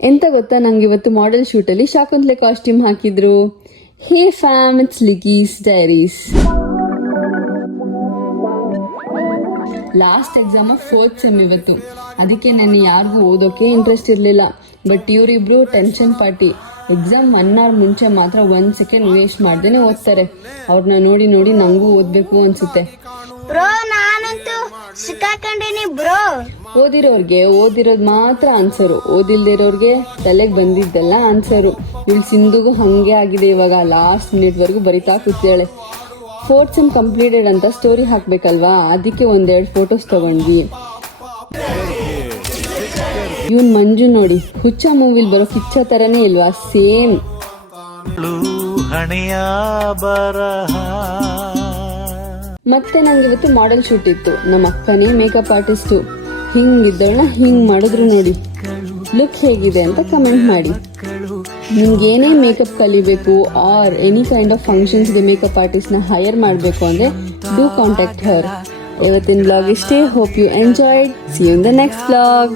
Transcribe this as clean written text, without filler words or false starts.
ಎಂತ ಗೊತ್ತಾ, ನಂಗೆ ಇವತ್ತು ಮಾಡೆಲ್ ಶೂಟಲ್ಲಿ ಶಾಕುಂತಲೆ ಕಾಸ್ಟ್ಯೂಮ್ ಹಾಕಿದ್ರು. Hey fam, it's Likees diaries. Last exam 4th sem ಇವತ್ತು. ಅದಕ್ಕೆ ನಾನು ಯಾರಿಗೂ ಓದೋಕೆ ಇಂಟ್ರೆಸ್ಟ್ ಇರಲಿಲ್ಲ. ಬಟ್ ಇವರಿಬ್ರು ಟೆನ್ಷನ್ ಪಾರ್ಟಿ. ಎಕ್ಸಾಮ್ 1 hour ಮುಂಚೆ ಮಾತ್ರ 1 second ವೇಸ್ಟ್ ಮಾಡ್ದೇನೆ ಓದ್ತಾರೆ. ಅವ್ರನ್ನ ನೋಡಿ ನೋಡಿ ನಂಗೂ ಓದ್ಬೇಕು ಅನ್ಸುತ್ತೆ. ಬ್ರೋ ನಾನಂತೂ ಸಿಕ್ಕಾಕೊಂಡಿನಿ ಬ್ರೋ. ಓದಿರೋರ್ಗೆ ಓದಿರೋದು ಮಾತ್ರ ಆನ್ಸರು, ಓದಿಲ್ದಿರೋರ್ಗೆ ತಲೆಗೆ ಬಂದಿದ್ದೆಲ್ಲ ಆನ್ಸರು. ಇಲ್ಲಿ ಸಿಂಧುಗೂ ಹಂಗೆ ಆಗಿದೆ. ಇವಾಗ ಲಾಸ್ಟ್ ಮಿನಿಟ್ ವರ್ಗು ಬರಿತಾ ಕೂತಾಳೆ. 4th ಸೆಮ್ ಕಂಪ್ಲೀಟೆಡ್ ಅಂತ ಸ್ಟೋರಿ ಹಾಕ್ಬೇಕಲ್ವಾ, ಅದಕ್ಕೆ 1-2 ಫೋಟೋಸ್ ತಗೊಂಡ್ವಿ. ಇವನ್ ಮಂಜು ನೋಡಿ, ಹುಚ್ಚ ಮೂವಿಲ್ ಬರೋ ಕಿಚ್ಚ ತರನೇ ಇಲ್ವಾ, ಸೇಮ್. ಮತ್ತೆ ನಂಗೆ ಇವತ್ತು ಮಾಡೆಲ್ ಶೂಟ್ ಇತ್ತು. ನಮ್ಮ ಅಕ್ಕನೇ ಮೇಕಪ್ ಆರ್ಟಿಸ್ಟು. ಹಿಂಗಿದ್ದಳನ್ನ ಹಿಂಗ್ ಮಾಡಿದ್ರು ನೋಡಿ. ಲುಕ್ ಹೇಗಿದೆ ಅಂತ ಕಮೆಂಟ್ ಮಾಡಿ. ನಿಮ್ಗೇನೇ ಮೇಕಪ್ ಕಲಿಬೇಕು ಆರ್ ಎನಿ ಕೈಂಡ್ ಆಫ್ ಫಂಕ್ಷನ್ಸ್ಗೆ ಮೇಕಪ್ ಆರ್ಟಿಸ್ಟ್ನ ಹೈಯರ್ ಮಾಡಬೇಕು ಅಂದರೆ ಡೂ ಕಾಂಟ್ಯಾಕ್ಟ್ ಹರ್. ಇವತ್ತಿನ ಬ್ಲಾಗ್ ಇಷ್ಟೇ. Hope you enjoyed. See you in the next blog.